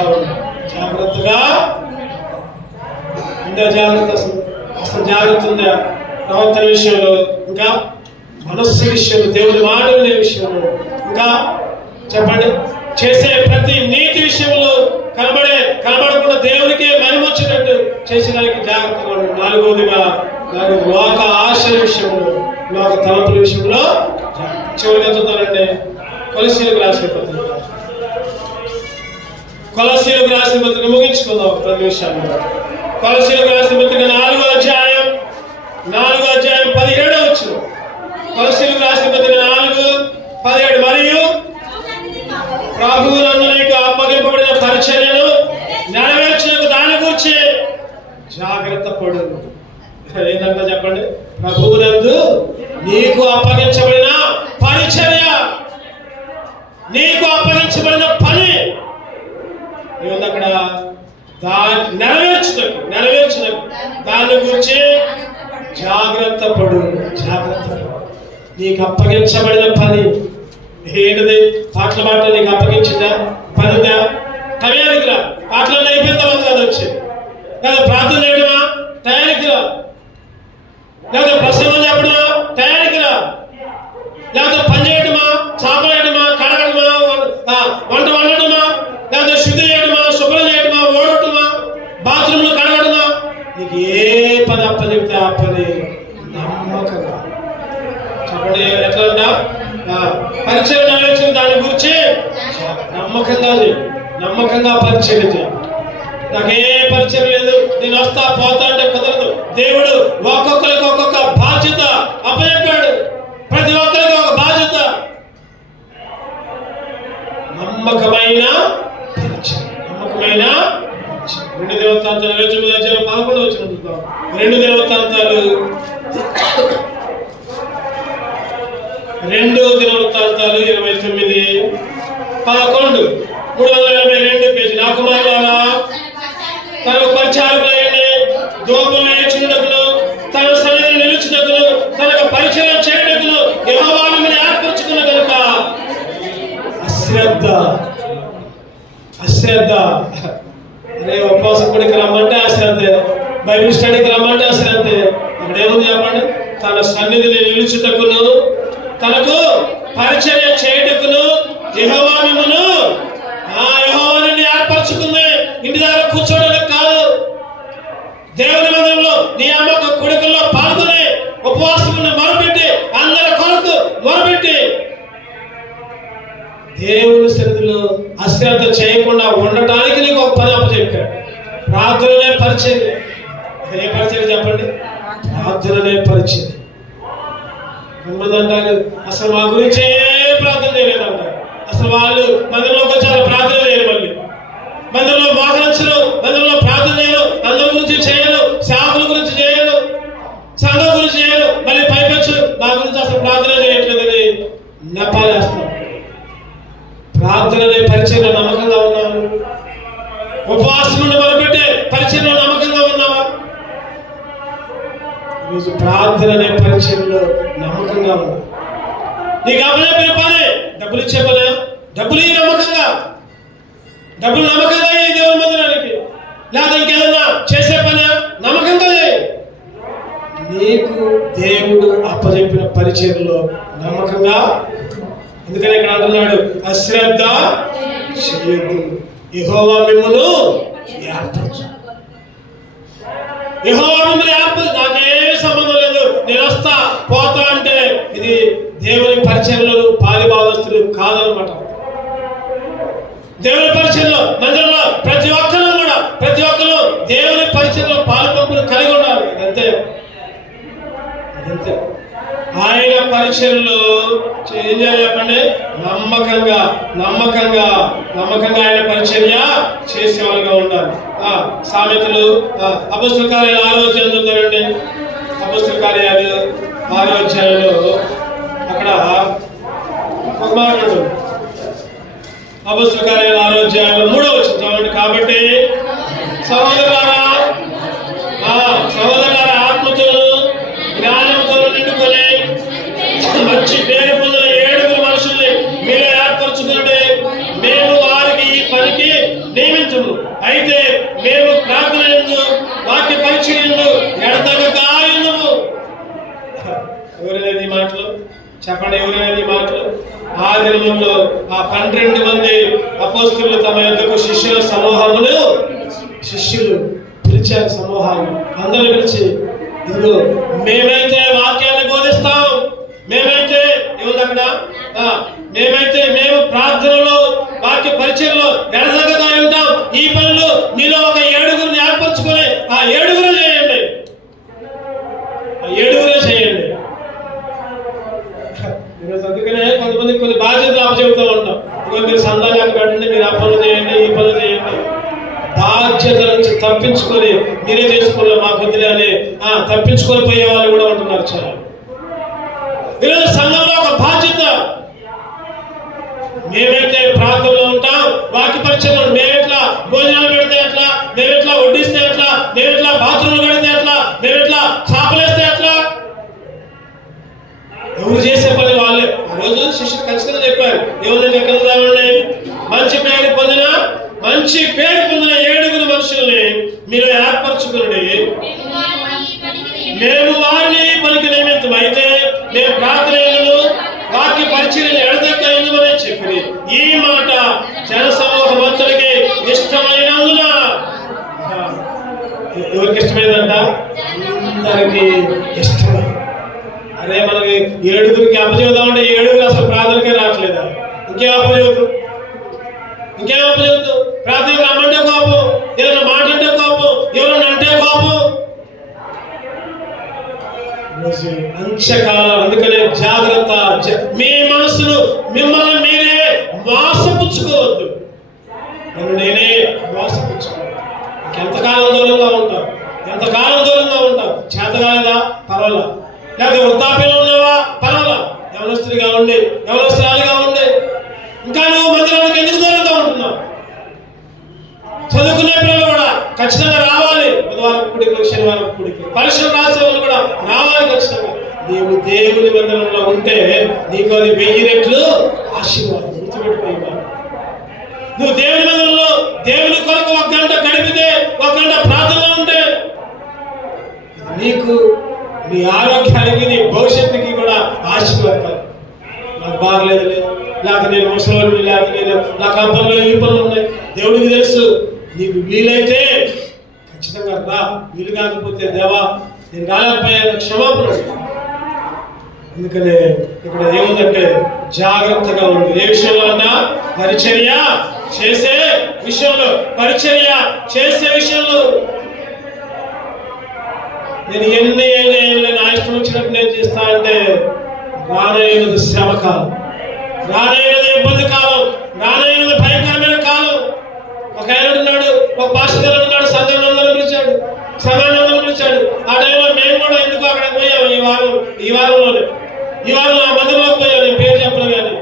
అసలు జాగ్రత్త ఉందా? ప్రవర్తన విషయంలో, ఇంకా మనస్సు విషయంలో, దేవుడి మాట వినే విషయంలో, ఇంకా చెప్పండి, చేసే ప్రతి నీతి విషయంలో కనబడకుండా దేవునికి మహిమొచ్చినట్టు చేసేదానికి జాగ్రత్తగా ఉండండి. నాలుగోదిగా లోక ఆశ విషయంలో, లోక తలంపుల విషయంలో చివరిగా చూద్దానంటే కొలస్సీయులకు రాసిన పత్రిక ముగించుకుందాం 10 నిమిషాలు. కొలస్సీయులకు రాసిన పత్రిక 4వ అధ్యాయం 17వ. కొలస్సీయులకు రాసిన పత్రిక 4:17. మరియు ప్రభువునందు నీకు అప్పగింపబడిన పరిచర్యను నెరవేర్చుటకు దాని గురించి జాగ్రత్త పడు. ఏంటంటే చెప్పండి, ప్రభువునందు నీకు అప్పగించబడిన పరిచర్య, నీకు అప్పగించబడిన పని ఏముంది అక్కడ, నెరవేర్చుటకు దాని గురించి జాగ్రత్త పడు. నీకు అప్పగించబడిన పని ఏంటిది? పాటల మాట నీకు అప్పగించిందా? పనిదా? టయానికి రా. పాటలన్నీ అయిపోయిన తర్వాత కదా వచ్చి, లేదా ప్రార్థన చేయడమా? టయానికి రా. లేదా ప్రసంగం చెప్పడమా? టయానికి రా. లేదా పని చేయడమా? చాపలేయడమా? కడగడమా? వంట వండడమా? లేదా శుద్ధి చేయడమా? శుభ్రం చేయడమా? ఓడటమా? బాత్రూంలో కడగడమా? నీకు ఏ పని అప్పచెప్తే ఆ పని నమ్మకంగా చెప్పండి. ఎట్లా ఉంటా? పరిచయం నెరవేర్చిన దాని గురించి నమ్మకంగా పరిచయం చేయాలి. నాకు ఏ పరిచయం లేదు, నేను వస్తా పోతా అంటే కుదరదు. దేవుడు ఒక్కొక్కరికి ఒక్కొక్క బాధ్యత అప్పచెప్పాడు. ప్రతి ఒక్కరికి ఒక బాధ్యత. నమ్మకమైన 2 దినవృత్తాంతాలు 29వ అధ్యాయం 11వ వచనం చూద్దాం. 2 దినవృత్తాంతాలు 29:11 382 పేజీ. నా కుమారులారా, తనకు పరిచారకులైన ధూపం వేయుచున్నట్లు, తన సన్నిధిని నిలుచున్నట్లు, తనకు పరిచయం చేయటకును యెహోవా మిమ్మల్ని ఏర్పరచుకున్న కనుక అశ్రద్ధ అరే ఉపవాసం కూడికి రమ్మంటే అశ్రద్ధే, బైబిల్ స్టడీకి రమ్మంటే అశ్రద్ధే. అక్కడ ఏముంది చెప్పండి? తన సన్నిధిని నిలుచుటకును, తనకు పరిచర్య చేయటకును యెహోవా మిమ్మును యెహోవా నిన్ను ఏర్పరచుకుంది. ఇంటి దగ్గర కూర్చోడానికి కాదు, దేవుని మందిరంలో నియామక కొడుకుల్లో పాల్గొని ఉపవాసమును మొరపెట్టి అందరి కొరకు మొరపెట్టి దేవుని సన్నిధిలో అశ్రద్ధ చేయకుండా ఉండటానికి నీకు ఒక పని అప్పచెప్పాడు. ప్రార్థననే పరిచయం. ఏ పరిచయం చెప్పండి? ప్రార్థననే పరిచయం. అంటారు అసలు మా గురించే ప్రార్థన చేయలేదంటారు. అసలు వాళ్ళు మందిరంలోకి వచ్చారు, ప్రార్థన చేయరు. మళ్ళీ మందిరంలో మోకరించరు, మందిరంలో ప్రార్థన చేయరు, అందరి గురించి చేయరు, సేవకుల గురించి చేయరు, సంఘం గురించి చేయరు. మళ్ళీ పైపెచ్చు మా గురించి అసలు ప్రార్థన చేయట్లేదని నెపాలేస్తారు. ప్రార్థననే పరిచయంలో నమ్మకంగా ఉన్నావు? ఉపవాసం మొదలుపెట్టే పరిచయంలో నమ్మకంగా ఉన్నావా? ఈరోజు ప్రార్థననే పరిచయంలో నమ్మకంగా ఉన్నావు. నీకు అప్పచెప్పిన పని డబ్బులు ఇచ్చే పని, డబ్బులు ఈ నమ్మకంగా, డబ్బులు నమ్మకంగా ఈ దేవుని మందిరానికి, లేదా ఇంకేదన్నా చేసే పని నమ్మకంగా చేయి. నీకు దేవుడు అప్పచెప్పిన పరిచయంలో నమ్మకంగా. అందుకని ఇక్కడ అంటున్నాడు అశ్రద్ధ చేయొద్దు, యెహోవా మిమ్మును ఏర్పరచు. యెహోవా మిమ్మల్ని ఏర్పరచు. నాకే సంబంధం లేదు, నేను వస్తా పోతా అంటే ఇది దేవుని పరిచయంలో పాలిభాగస్తులు కాదనమాట. దేవుని పరిచయంలో మందిరంలో ప్రతి ఒక్కరు దేవుని పరిచయంలో పాలుపంపులు కలిగి ఉండాలి. అంతే. ఆయన పరిచయంలో ఏం చేయాలి చెప్పండి? నమ్మకంగా ఆయన పరిచర్య చేసేవాళ్ళుగా ఉండాలి. సామెతలు అపొస్తలుల కార్యాలు 6వ అధ్యాయం చూద్దామండి. అపొస్తలుల కార్యాలు 6వ అధ్యాయంలో అక్కడ ఒక మాట ఉంటుంది. అపొస్తలుల కార్యాలు 6వ అధ్యాయంలో 3వ వచనం చూడండి. కాబట్టి సహోదరులారా ఆత్మతోను జ్ఞానంతో నిండుకొని మంచి పేరు పొందిన 7 మనుషుల్ని మీరు ఏర్పరచుకోండి. మేము వారికి ఈ పనికి నియమించము. అయితే మేము ప్రార్థన యందు వాక్య పరిచయం యందు ఎడతెగక ఉన్నాము. ఎవరైనా ఈ మాటలు చెప్పండి? ఎవరైనా ఈ మాటలు? ఆ దినముల్లో ఆ 12 మంది అపోస్తలులు తమ యొద్దకు శిష్యులు పిలిచారు. సమూహాలు అందరూ పిలిచి, ఇదిగో మేమైతే వాక్యాన్ని బోధిస్తాం, మేమైతే ఏముంది అక్కడ, మేము ప్రార్థనలో వాక్య పరిచయంలో ఎడతెగక ఉంటాం. ఈ పనులు మీలో ఒక 7గురిని ఏర్పరచుకొని ఆ 7గురు చేయండి. అందుకనే కొంతమంది కొన్ని బాధ్యతలు అప్పచెబుతూ ఉంటాం. ఇక మీరు సందాలకు పెట్టండి, మీరు ఆ పనులు చేయండి, ఈ పనులు చేయండి. బాధ్యత నుంచి తప్పించుకొని మీరే చేసుకోలే మా కొద్దిలే అని తప్పించుకొని పోయే వాళ్ళు కూడా ఉంటున్నారు చాలా. ఈరోజు సంఘంలో ఒక బాధ్యత. మేమైతే ప్రాంతంలో ఉంటాం, వాక్య పరిచయంలో మేమెట్లా భోజనాలు పెడితే ఎట్లా, మేమెట్లా వడ్డిస్తే ఎట్లా, మేమెట్లా బాత్రూమ్లు కడితే ఎట్లా, మేమెట్లా చాపలేస్తే ఎట్లా, ఎవరు చేసే పని వాళ్ళే. ఆ రోజు శిష్యులు ఖచ్చితంగా చెప్పారు, ఎవరు ఎక్కడ రావండి, మంచి పేరు పొందిన 7 మనుషుల్ని మీరు ఏర్పరచుకుని మేము వారిని పనికి నియమితం. అయితే మేము ప్రార్థనలు వాక్య పరిచర్యలు ఎడతెగకని చెప్పి ఈ మాట జన సమూహం అంతటికి ఇష్టమైనందున. ఎవరికి ఇష్టమైందంట? అందరికి ఇష్టమై. అదే మనకి 7గురికి అప్పచెబుదామంటే 7 అసలు ప్రార్థనకే రావట్లేదా? ఇంకేం అప్పచెబుతాం? ప్రార్థనకు రమ్మంటే కోపం, ఏదైనా మాట అంటే కోపం, ఎవరన్నా అంటే కోపం. అంత్యకాలం. అందుకనే జాగ్రత్త. మీ మనసును మిమ్మల్ని మీరే మోసపుచ్చుకోవద్దు. నేనే మోసపుచ్చుకోవద్దు. ఎంతకాలం దూరంగా ఉంటావు? చేత కాలేదా? పర్వాలా. లేకపోతే వృద్ధాప్యంలో ఉన్నావా? పర్వాలా. యవనస్తుడిగా ఉండి, యవనస్తురాలుగా ఉండి ఇంకా నువ్వు మందిరానికి ఎందుకు దూరంగా ఉంటున్నావు? చదువుకునే పిల్లలు కూడా ఖచ్చితంగా రావాలి. బుధవారం కూడికి, శనివారం కూడికి, పరీక్షలు రాసే వాళ్ళు కూడా రావాలి ఖచ్చితంగా. నీవు దేవుని మందిరంలో ఉంటే నీకు అది 1000 రెట్లు ఆశీర్వాదం. గుర్తుపెట్టుకో, నువ్వు దేవుని మందిరంలో దేవుని కొరకు 1 గంట గడిపితే, 1 గంట ప్రార్థనలో ఉంటే నీకు, నీ ఆరోగ్యానికి, నీ భవిష్యత్తుకి కూడా ఆశీర్వాదం. నాకు బాగలేదు, లేకపోతే నేను ముసలి, లేకపోతే నాకు ఆ పనులు ఈ పనులు ఉన్నాయి. దేవుడికి తెలుసు. నీకు వీలైతే ఖచ్చితంగా రా, వీలు కాకపోతే దేవా నేను రాలేకపోయాను క్షమాపణ. అందుకనే ఇక్కడ ఏముందంటే జాగ్రత్తగా ఉంది. ఏ విషయంలో అన్నా? పరిచర్య చేసే విషయంలో. పరిచర్య చేసే విషయంలో నేను ఎన్ని నా ఇష్టం వచ్చినట్టు నేను చేస్తా అంటే రానయ్యేది శ్రమ కాలం, రానయ్యేది ఇబ్బంది కాలం, రానయ్యేది భయంకరమైన కాలం. ఒక ఆయన ఉన్నాడు, ఒక పాస్టర్ ఉన్నాడు, సంఘాన్ని పిలిచాడు, ఆ టైంలో మేము కూడా ఎందుకు అక్కడ పోయాము. ఈ వారంలో ఆ మందిరంలోకి పోయాను. నేను పేరు చెప్పను కానీ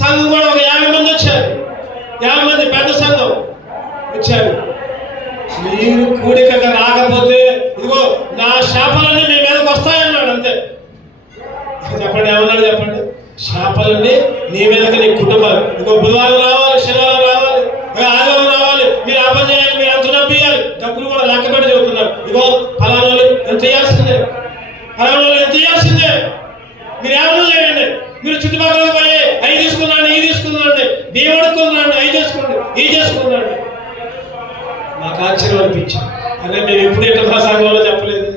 సంఘం కూడా ఒక 50 మంది వచ్చారు. 50 మంది పెద్ద సంఘం వచ్చారు. మీరు కూడికగా రాకపోతే ఇదిగో నా శాపాలన్నీ మీ మీదకి వస్తాయన్నాడు. అంతే. చెప్పండి, ఏమన్నాడు చెప్పండి? శాపాలన్నీ నీ మీదకి, నీ కుటుంబాలు. ఇదిగో బుధవారం రావాలి, శనివారం రావాలి, ఆదివారం రావాలి, మీరు ఆ పని చేయాలి, మీరు ఎంత డబ్బు ఇవ్వాలి. డబ్బులు కూడా లెక్క పెట్టి చెబుతున్నారు. ఇదిగో ఫలానాలు ఎంత ఇవ్వాల్సిందే, ఫలానాలు ఎంత ఇవ్వాల్సిందే, మీరు ఏమన్నా చేయండి. మీరు చుట్టుపక్కల పోయి అవి తీసుకున్నాండి, ఇవి తీసుకున్నాండి, బియ్యం అడుక్కున్నాండి, అవి చేసుకోండి, ఇవి చేసుకున్నాండి. నాకు ఆశ్చర్యం అనిపించింది. అదే మేము ఎప్పుడైతే మా సంఘంలో చెప్పలేదు.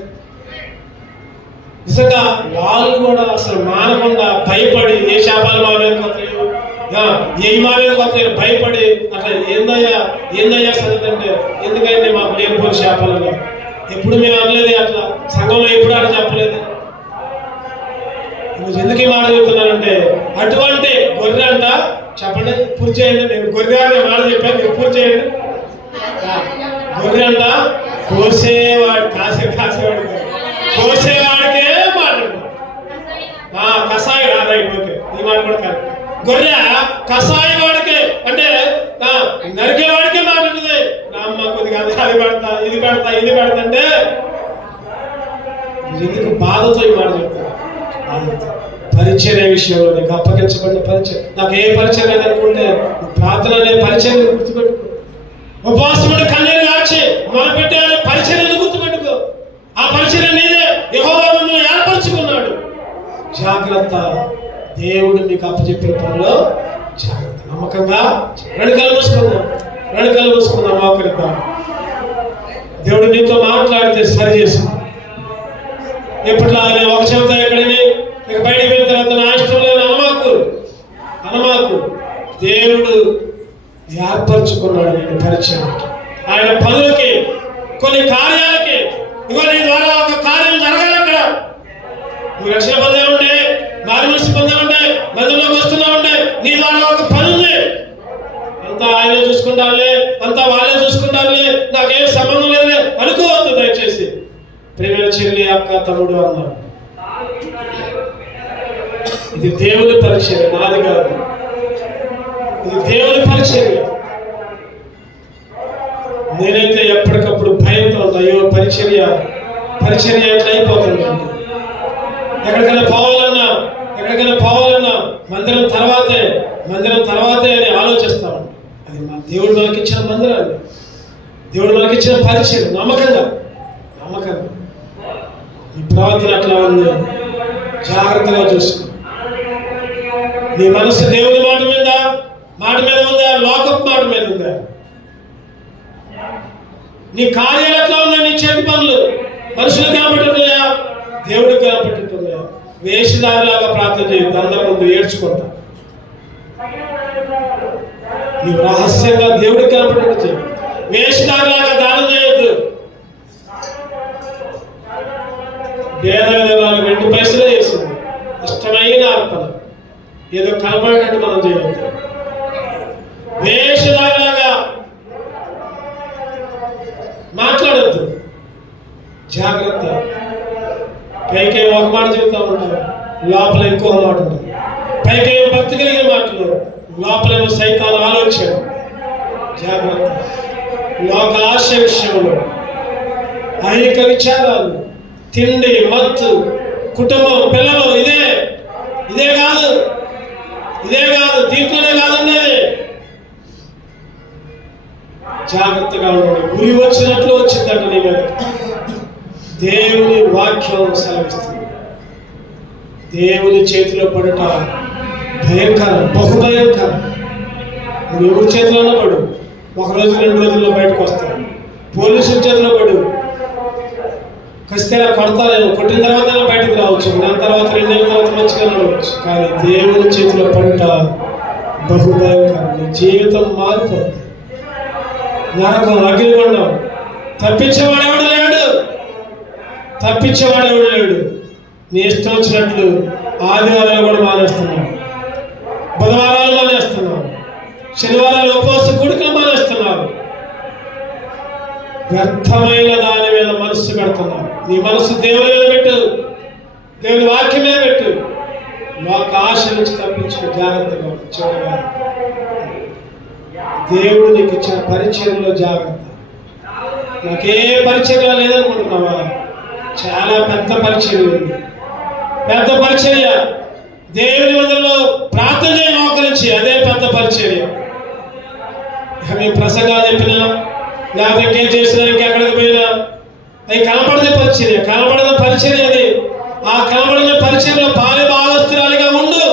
నిజంగా వాళ్ళు కూడా అసలు మానకుండా భయపడి, ఏ శాపాలు మా మీద కొత్తలేవు, ఏ మా మీద కొత్తలేవు, భయపడి అట్లా ఏందయ్యా సంగతి అంటే, ఎందుకంటే మాకు లేకపోతే శాపాలుగా ఎప్పుడు మేము అనలేదు. అట్లా సంఘంలో ఎప్పుడు అట్లా చెప్పలేదు. ఎందుకు ఈ మాట చెప్తున్నానంటే, అటువంటి గొర్రె అంట, చెప్పండి, పూర్తి చేయండి. నేను గొర్రె అనే మాట చెప్పాను, మీరు పూర్తి చేయండి. గొర్రె అంట కోసేవాడు, కాసేవాడు, కోసేవాడికే మాట్లాడు. కషాయి రైట్, ఓకే, ఈ మాట కూడా కాదు. గొర్రె కషాయి వాడికే అంటే నరికేవాడికే మాట్లాడుతుంది. నా అమ్మ కొద్దిగా అది పెడతా, ఇది పెడతా, ఇది పెడతా అంటే ఎందుకు బాధతో ఈ మాట చెప్తాను. పరిచర్య విషయంలో నీకు అప్పగించబడిన పరిచయం, నాకు ఏ పరిచయం లేదనుకుంటే ప్రార్థన అనే పరిచయం గుర్తుపెట్టుకో. ఉపవాసముడు కన్నీరు కాచి మొదలుపెట్టే పరిచర్యను గుర్తుపెట్టుకో. ఆ పరిచర్య నీదే. యెహోవా మిమ్మల్ని ఏర్పరచుకున్నాడు. జాగ్రత్త. దేవుడు మీకు అప్పచెప్పిన పనిలో జాగ్రత్త, నమ్మకంగా. రెండు కళ్ళు మూసుకుందాం, మోకరిద్దాం. దేవుడు నీతో మాట్లాడితే సరి చేసి ఎప్పట్లానే ఒక చెబుతా ఎక్కడని ఇక బయటికి వెళ్ళిన తర్వాత నా ఇష్టం లేదు అనమాకు. దేవుడు ఏర్పరచుకున్నాడు నేను పరిచయానికి, ఆయన పనులకి, కొన్ని కార్యాలకి. ఇగో నీ ద్వారా ఒక కార్యం జరగాలి. అక్కడ నువ్వు రక్షణ పొందే ఉంటే, మారు మనసు పొందే ఉంటే, మందిరంలోకి వస్తున్నా ఉంటే, నీ ద్వారా ఒక పని ఉంది. అంతా ఆయనే చూసుకుంటారులే, అంతా వాళ్ళే చూసుకుంటారులే, నాకేం సంబంధం లేదులే అనుకోవద్దు దయచేసి. ప్రేమ చెల్లి, అక్క, తమ్ముడు అన్నాడు, ఇది దేవుని పరిచర్య, నాది కాదు. ఇది దేవుని పరిచర్య. నేనైతే ఎప్పటికప్పుడు భయంతో ఉంటా, అయ్యో పరిచర్య ఎట్లా అయిపోతుంది. ఎక్కడికైనా పోవాలన్నా మందిరం తర్వాతే అని ఆలోచిస్తాను. అది మా దేవుడు మనకిచ్చిన మందిరాన్ని, దేవుడు మనకిచ్చిన పరిచర్య. నమ్మకంగా ఈ ప్రవర్తన అట్లా ఉంది. జాగ్రత్తగా చూసుకో. నీ మనసు దేవుని మాట మీద ఉందా, లోకపు మాట మీద ఉందా? నీ కార్యాలు ఎట్లా ఉన్నాయి? నీ చేతి పనులు మనుషులకు కనబెట్టున్నాయా, దేవుడికి కనబెట్టున్నాయా? వేషధారిలాగా ప్రార్థన చేయొద్దు, అందరి ముందు ఏడ్చుకుంటా. నీవు రహస్యంగా దేవుడికి కనబెట్టు చేయ. వేషధారిలాగా దానం చేయొద్దు. భేదవిధానాలు 2 పైసలే చేసింది, ఇష్టమైన అర్పణ, ఏదో కనబడినట్టు మనం చేయొద్దు. వేషధారిలాగా మాట్లాడద్దు. జాగ్రత్త. పైకి ఒక మాట చెబుతా ఉంటారు, లోపల ఇంకో మాట ఉంటుంది. పైకేమో భక్తి కలిగిన మాటలు, లోపలేమో సైతాన్ ఆలోచన. జాగ్రత్త. లోక ఆశ విషయంలో ఐహిక విచారాలు, తిండి, మత్తు, కుటుంబం, పిల్లలు, ఇదే కాదు దీంట్లోనే కాదండి. జాగ్రత్తగా ఉండండి. గురి వచ్చినట్లు వచ్చిందంట నీ మీద. దేవుని వాక్యం సెలవిస్తుంది. దేవుని చేతిలో పడుట భయంకరం, బహుభయంకరం. నువ్వు ఎవరి చేతిలోనే పడు, 1 రోజు 2 రోజుల్లో బయటకు వస్తాడు. పోలీసుల చేతిలో పడు, ఖచ్చితంగా కొడతారేమో, కొట్టిన తర్వాత బయటకు రావచ్చు, దాని తర్వాత 2 నెలల తర్వాత మంచిగా రావచ్చు. కానీ దేవుని చేతిలో పడుట బహుభయంకరం. నీ జీవితం మారిపోతుంది. నరకం, అగ్నిగుండం. తప్పించేవాడు ఎవడు లేడు. నీ ఇష్టం వచ్చినట్లు ఆదివారాలు కూడా మానేస్తున్నావు, బుధవారాలు మానేస్తున్నావు, శనివారాలు ఉపవాస కూడికలు మానేస్తున్నావు. వ్యర్థమైన దాని మీద మనస్సు పెడుతున్నావు. నీ మనస్సు దేవుని మీద పెట్టు, దేవుని వాక్యం మీద పెట్టు. మాకు ఆశ నుంచి తప్పించుకో. జాగ్రత్తగా చివరిగా దేవుడు నీకు ఇచ్చిన పరిచయంలో జాగ్రత్త. నాకే పరిచర్య లేదనుకుంటున్నావా? చాలా పెద్ద పరిచర్య ఉంది. పెద్ద పరిచర్య. దేవుని మందిరంలో ప్రార్థన చేయ మోకరించి, అదే పెద్ద పరిచర్య. ఇక మేము ప్రసంగాలు చెప్పినా, లేకపోతే ఇంకేం చేసినా, ఇంకెక్కడికి పోయినా అవి కనపడదే పరిచర్య అది. ఆ కనపడిన పరిచర్యలో పాలిభాగస్తుడిగా ఉండు.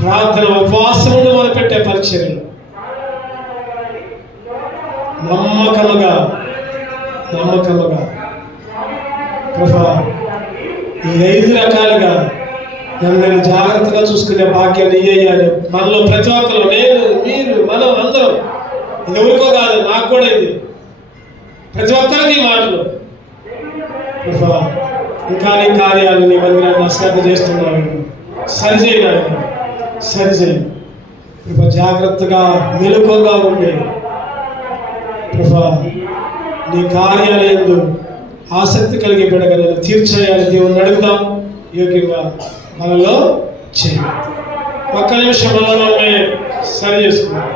ప్రార్థన, ఉపవాసం ఉండి మనం పెట్టే పరిచర్యలు నమ్మకముగా ప్రభా, ఈ 5 రకాలుగా నన్ను జాగ్రత్తగా చూసుకునే భాగ్యాన్ని ఇయ్యాలి. మనలో ప్రతి ఒక్కరు, నేను, మీరు, మనం అందరం. ఇది ఎవరికో కాదు, నాకు కూడా ఇది. ప్రతి ఒక్కరికి ఈ మాటలు. ప్రభా, ఇంకా నీ కార్యాలు నీ మందిరాన్ని అశ్రద్ధ చేస్తున్నాను, సరిచేయి. ప్రభా, జాగ్రత్తగా మెలకువగా ఉండే ప్రభా, నీ కార్యాలయందు ఆసక్తి కలిగి బిడ్డగలను తీర్చేయాలి. దేవుని అడుగుదాం, యోగ్యంగా మనలో చేయాలి. ఒక్క నిమిషం మనమే సరి చేసుకున్నాం.